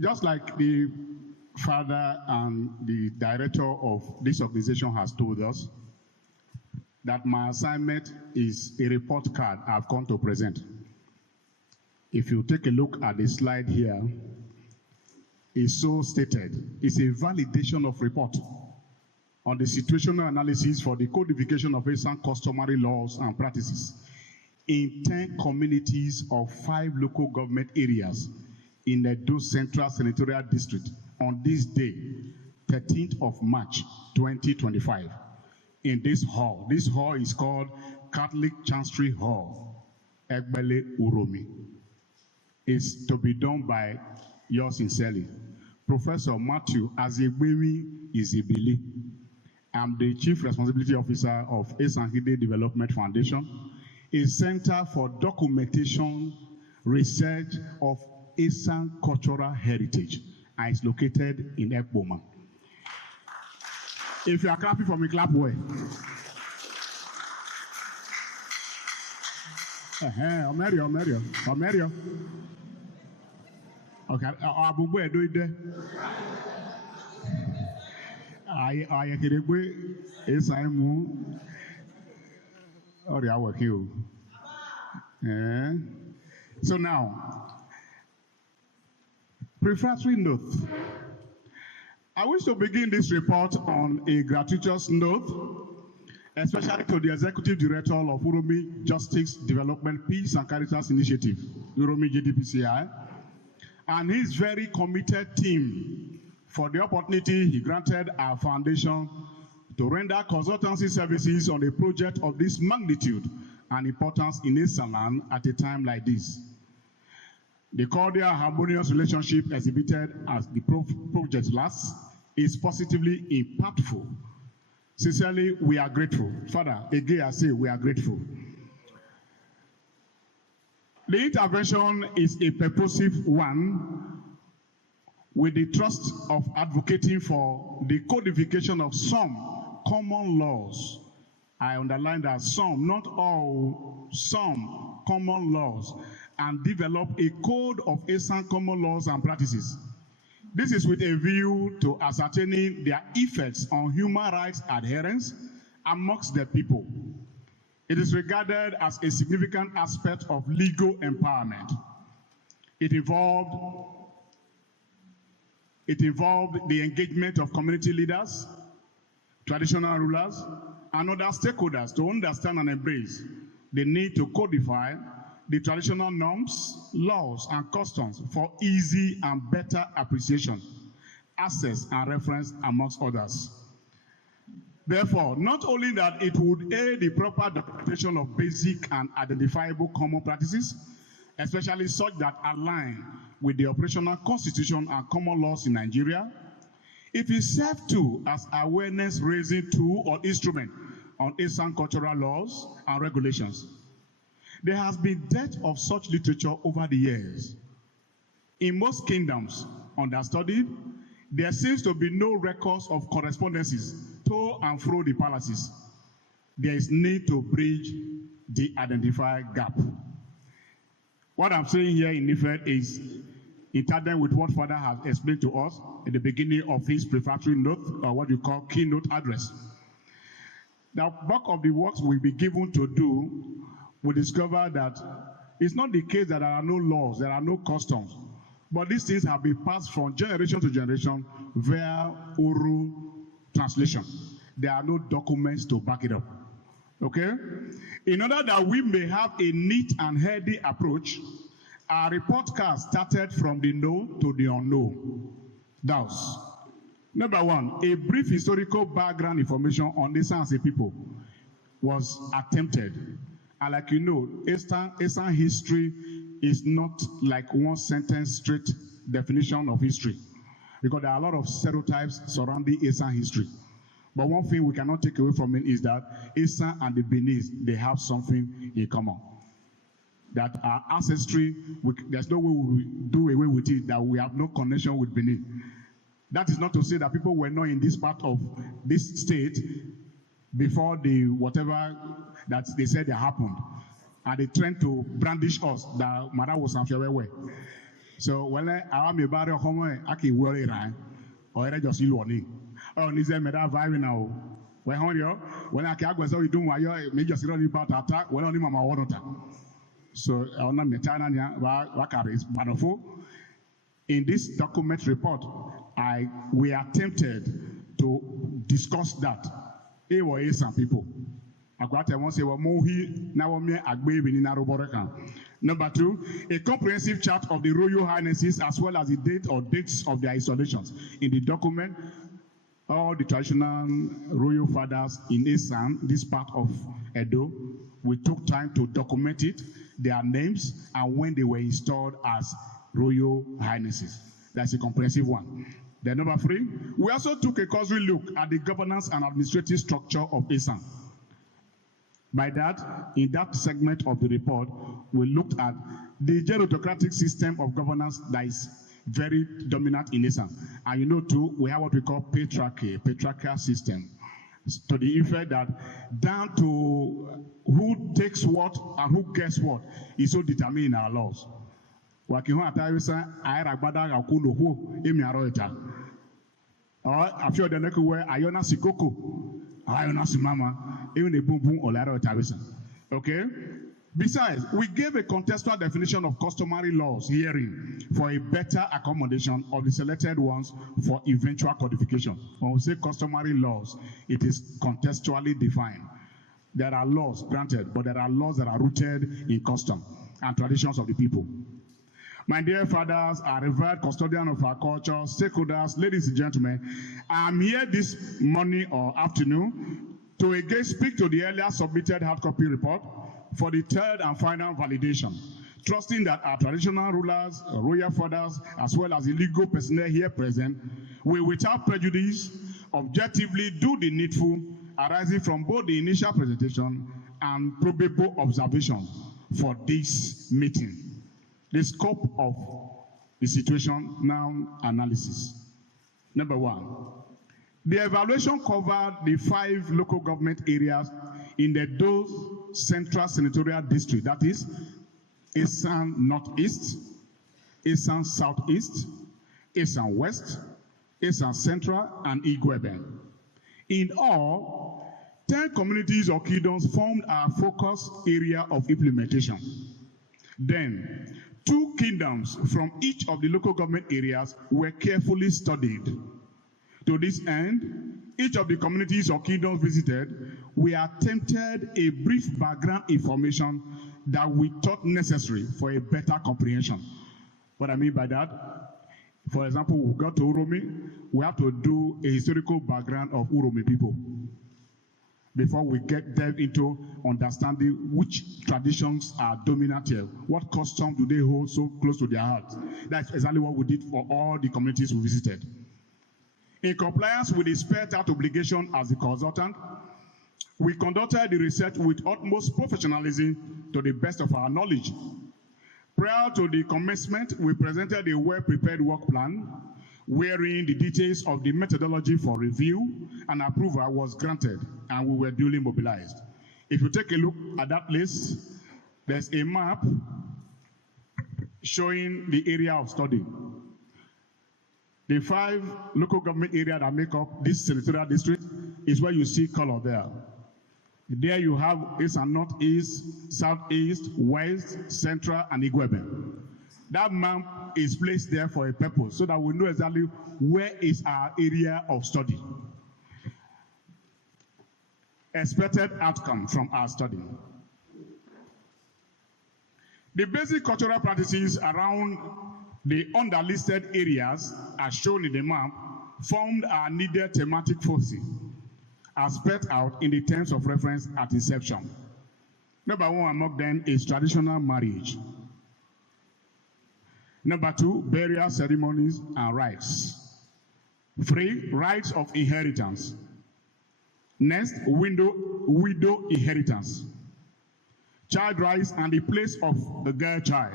Just like the father and the director of this organization has told us, that my assignment is a report card I've come to present. If you take a look at the slide here, it's so stated. It's a validation of report on the situational analysis for the codification of Esan customary laws and practices in 10 communities of 5 local government areas in Edo Central Senatorial District on this day, 13th of March, 2025, in this hall. This hall is called Catholic Chancery Hall, Egbele Uromi. It's to be done by yours sincerely, Professor Matthew Izibili. I'm the Chief Responsibility Officer of Esan Development Foundation, a center for documentation, research of Esan cultural heritage, and it's located in Ekboma. If you are clapping for me, clap well. Omerio. Okay, Abubu Edo ide. I Kiregwe Esaimu. Or I work you. So now, prefatory note. I wish to begin this report on a gratuitous note, especially to the Executive Director of Uromi Justice Development Peace and Caritas Initiative, Uromi JDPCI, and his very committed team for the opportunity he granted our foundation to render consultancy services on a project of this magnitude and importance in Esan at a time like this. The cordial, harmonious relationship exhibited as the project lasts is positively impactful. Sincerely, we are grateful. Father, again I say we are grateful. The intervention is a purposive one with the trust of advocating for the codification of some common laws. I underline that some, not all, some common laws, and develop a code of Esan common laws and practices. This is with a view to ascertaining their effects on human rights adherence amongst the people. It is regarded as a significant aspect of legal empowerment. It involved the engagement of community leaders, traditional rulers, and other stakeholders to understand and embrace the need to codify the traditional norms, laws, and customs for easy and better appreciation, access, and reference amongst others. Therefore, not only that it would aid the proper documentation of basic and identifiable common practices, especially such that align with the operational constitution and common laws in Nigeria, it will serve too as awareness-raising tool or instrument on Esan cultural laws and regulations. There has been dearth of such literature over the years. In most kingdoms understudied, there seems to be no records of correspondences to and fro the palaces. There is need to bridge the identified gap. What I'm saying here in effect is in tandem with what Father has explained to us at the beginning of his prefatory note, or what you call keynote address. The bulk of the works will be given to do. We discover that it's not the case that there are no laws, there are no customs, but these things have been passed from generation to generation via oral translation. There are no documents to back it up. Okay? In order that we may have a neat and healthy approach, our report card started from the known to the unknown. Thus, number one, a brief historical background information on Esan as a people was attempted. And like you know, Esan history is not like one sentence straight definition of history, because there are a lot of stereotypes surrounding Esan history. But one thing we cannot take away from it is that Esan and the Benin, they have something in common. That our ancestry, there's no way we will do away with it, that we have no connection with Benin. That is not to say that people were not in this part of this state before the whatever that they said that happened. And they tried to brandish us that Mara was Samfiawewe. So when I am a barrier home, I can worry right. Or I just you warning. Oh, Nizel made that vibe now. When I can't go, so you do why you major serious about attack. When only mama water. So I want to metana wakaris banofo. In this document report, we attempted to discuss that. It was some people. Number two, a comprehensive chart of the Royal Highnesses as well as the date or dates of their installations. In the document, all the traditional royal fathers in Esan, this part of Edo, we took time to document it, their names, and when they were installed as Royal Highnesses. That's a comprehensive one. Then number three, we also took a cursory look at the governance and administrative structure of Esan. By that, in that segment of the report, we looked at the gerontocratic system of governance that is very dominant in Esan. And you know too, we have what we call patriarchal system. To the effect that down to who takes what and who gets what is so determined in our laws. Or I feel the neck where Iona Sikoko. Even a boom boom or ladder. Okay? Besides, we gave a contextual definition of customary laws herein for a better accommodation of the selected ones for eventual codification. When we say customary laws, it is contextually defined. There are laws granted, but there are laws that are rooted in custom and traditions of the people. My dear fathers, our revered custodian of our culture, stakeholders, ladies and gentlemen, I'm here this morning or afternoon to again speak to the earlier submitted hard copy report for the third and final validation, trusting that our traditional rulers, royal fathers, as well as the legal personnel here present, will without prejudice objectively do the needful arising from both the initial presentation and probable observations for this meeting. The scope of the situation now analysis. Number one, the evaluation covered the 5 local government areas in the Edo Central Senatorial District, that is, Esan Northeast, Esan Southeast, Esan West, Esan Central, and Igwebe. In all, 10 communities or kingdoms formed our focus area of implementation. Then, 2 kingdoms from each of the local government areas were carefully studied. To this end, each of the communities or kingdoms visited, we attempted a brief background information that we thought necessary for a better comprehension. What I mean by that, for example, we got to Uromi, we have to do a historical background of Uromi people before we delve into understanding which traditions are dominant here. What customs do they hold so close to their hearts? That's exactly what we did for all the communities we visited. In compliance with the spelled out obligation as the consultant, we conducted the research with utmost professionalism to the best of our knowledge. Prior to the commencement, we presented a well-prepared work plan wherein the details of the methodology for review and approval was granted, and we were duly mobilized. If you take a look at that list, there's a map showing the area of study. The 5 local government areas that make up this senatorial district is where you see color there. There you have East and Northeast, Southeast, West, Central, and Igwebe. That map is placed there for a purpose so that we know exactly where is our area of study. Expected outcome from our study. The basic cultural practices around the underlisted areas, as shown in the map, formed our needed thematic focus, as spelled out in the terms of reference at inception. Number 1 among them is traditional marriage. Number 2, burial ceremonies and rites. 3, rights of inheritance. Next, widow inheritance. Child rights and the place of the girl child.